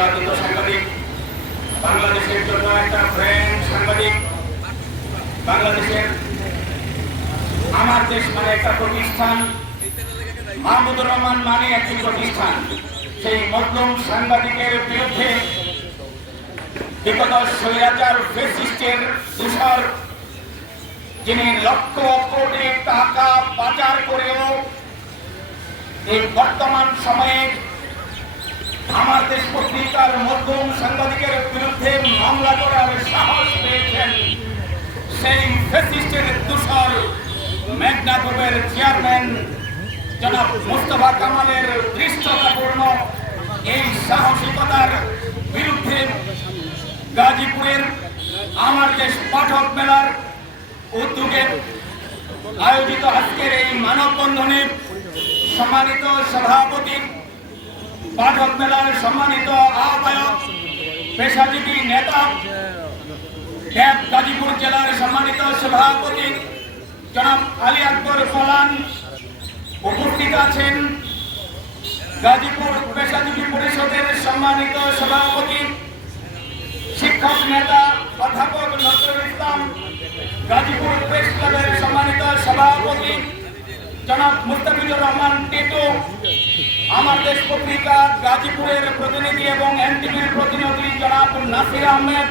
নির্যাতিত সাংবাদিক, বাংলাদেশের জন্য একটা ব্র্যান্ড সাংবাদিক, বাংলাদেশের আমার দেশ মানে একটা প্রতিষ্ঠান, মাহমুদুর রহমান মানে একটি প্রতিষ্ঠান। সেই মজলুম সাংবাদিকের বিরুদ্ধে বিগত স্বৈরাচার ফ্যাসিস্টের দূষর, যিনি লক্ষ কোটি টাকা পাচার করেও এই বর্তমান সময়ে আমার দেশ পত্রিকার মজলুম সাংবাদিকের বিরুদ্ধে মামলা করার সাহস পেয়েছেন সেই ফ্যাসিস্টের দূষর মেঘনা গ্রুপের চেয়ারম্যান জনাব মোস্তফা কামালের দৃষ্টতাপূর্ণ এই সাহসিকতার বিরুদ্ধে গাজীপুরের আমার দেশ পাঠক মেলার উদ্যোগে আয়োজিত আজকের এই মানববন্ধনে সম্মানিত সভাপতি, পাঠক মেলার সম্মানিত আহ্বায়ক, পেশাজীবী নেতা, ক্যাব গাজীপুর জেলার সম্মানিত সভাপতি জনাব আলী আকবর ফলান উপস্থিত আছেন, গাজীপুর পেশাজীবী পরিষদের সম্মানিত সভাপতি, শিক্ষক নেতা অধ্যাপক নজরুল ইসলাম, গাজীপুর প্রেস ক্লাবের সম্মানিত সভাপতি জনাব মুস্তাফিজুর রহমান টিটু, আমার দেশ পত্রিকা গাজীপুরের প্রতিনিধি এবং এনটিভির প্রতিনিধি জনাব নাসির আহমেদ,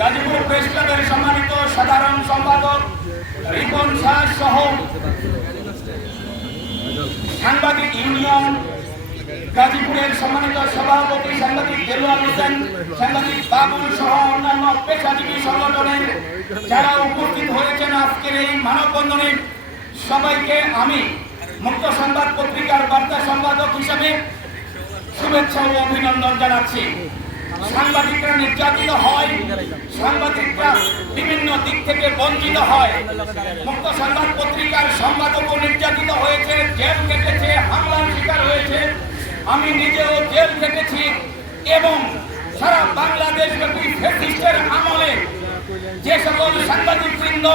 গাজীপুর প্রেস ক্লাবের সম্মানিত সাধারণ সম্পাদক রিপন শাহ সহ সাংবাদিক ইউনিয়ন গাজীপুরের সম্মানিত সভাপতি সাংবাদিক দেলোয়ার হোসেন, সাংবাদিক বাবুল সহ অন্যান্য পেশাজীবী সংগঠনের যারা উপস্থিত হয়েছেন আজকের এই মানববন্ধনে, সবাইকে আমি মুক্ত সংবাদ পত্রিকার বার্তা সম্পাদক হিসেবে শুভেচ্ছা ও অভিনন্দন জানাচ্ছি। সাংবাদিকরা নির্যাতিত হয়, সাংবাদিকরা বিভিন্ন দিক থেকে বঞ্চিত হয়। মুক্ত সংবাদ পত্রিকার সম্পাদকও নির্যাতিত হয়েছে, জেল কেটেছে, হামলার শিকার হয়েছে, আমি নিজেও জেল কেটেছি এবং সারা বাংলাদেশ ব্যাপী ফ্যাসিস্টের আমলে যে সকল সাংবাদিকবৃন্দ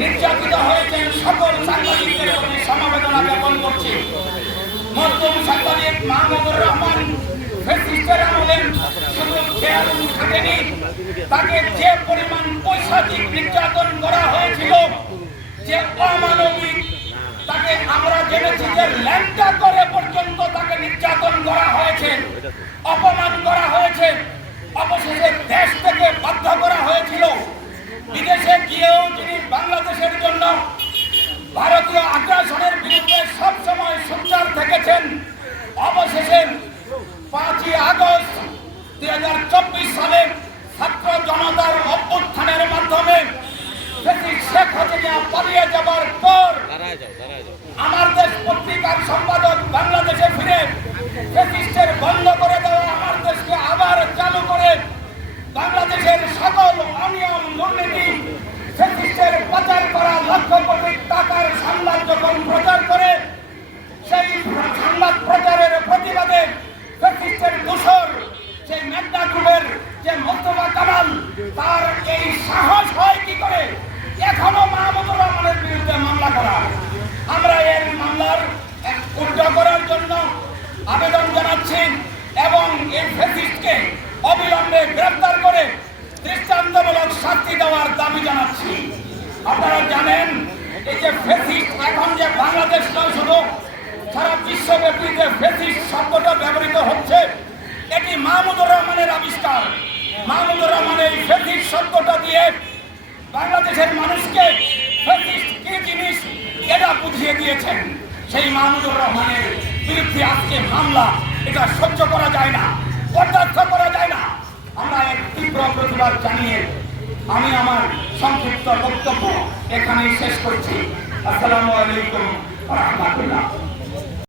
নির্যাতিত হয়েছেন সকল সাংবাদিকদের প্রতি সমবেদনা জ্ঞাপন করছি। মজলুম সাংবাদিক মাহমুদুর রহমান ফ্যাসিস্টের আমলে শুধু জেল থাকেনি, তাকে যে পরিমাণ পৈশাচিক নির্যাতন করা হয়েছিল, যে অমানবিক, তাকে আমরা জেনেছি যে ল্যাংটা করে পর্যন্ত তাকে নির্যাতন করা হয়েছে, অপমান করা হয়েছে, অবশেষে দেশ থেকে বাধ্য করা হয়েছিল। বিদেশে গিয়েও যিনি বাংলাদেশের জন্য ভারতীয় আগ্রাসনের বিরুদ্ধে সবসময় সোচ্চার থেকেছেন, অবশেষে 5ই আগস্ট 2024 সালে ছাত্র জনতার অভ্যুত্থানের মাধ্যমে শেখ হাসিনা পালিয়ে যাবার পর আমার দেশ পত্রিকার সম্পাদক বাংলাদেশে ফিরে ফ্যাসিস্টের বন্ধ করে দেওয়া আমার দেশকে আবার চালু করে বাংলাদেশের সকল অনিয়ম দুর্নীতি, ফ্যাসিস্টের পাচার করা লক্ষ কোটি টাকার সংবাদ যখন প্রচার করে, সেই সংবাদ প্রচারের প্রতিবাদে ফ্যাসিস্টের দূষর সেই মেঘনা গ্রুপের যে মোস্তফা কামাল, তার এই সাহস হয় কি করে এখনো মাহমুদুর রহমানের বিরুদ্ধে মামলা করা। আমরা এর মামলার উদ্ধার করার জন্য আবেদন জানাচ্ছি এবং এই ফ্যাসিস্টকে অবিলম্বে গ্রেফতার করে দৃষ্টান্তমূলক শাস্তি দেওয়ার দাবি জানাচ্ছি। আপনারা জানেন এই যে ফ্যাসিস্ট এখন যে বাংলাদেশ নয়, শুধু সারা বিশ্বব্যাপী যে ফ্যাসিস্ট শব্দটা ব্যবহৃত হচ্ছে, এটি মাহমুদুর রহমানের আবিষ্কার। মাহমুদুর রহমান এই ফ্যাসিস্ট শব্দটা দিয়ে বাংলাদেশের মানুষকে ফ্যাসিস্ট কি জিনিস এটা বুঝিয়ে দিয়েছেন। সেই মাহমুদুর রহমানের বিরুদ্ধে আজকে মামলা, এটা সহ্য করা যায় না, বরদাস্ত করা যায় না। আমরা এক তীব্র প্রতিবাদ জানিয়ে আমি আমার সংক্ষিপ্ত বক্তব্য এখানেই শেষ করছি। আসসালামু আলাইকুম ওয়া রাহমাতুল্লাহ।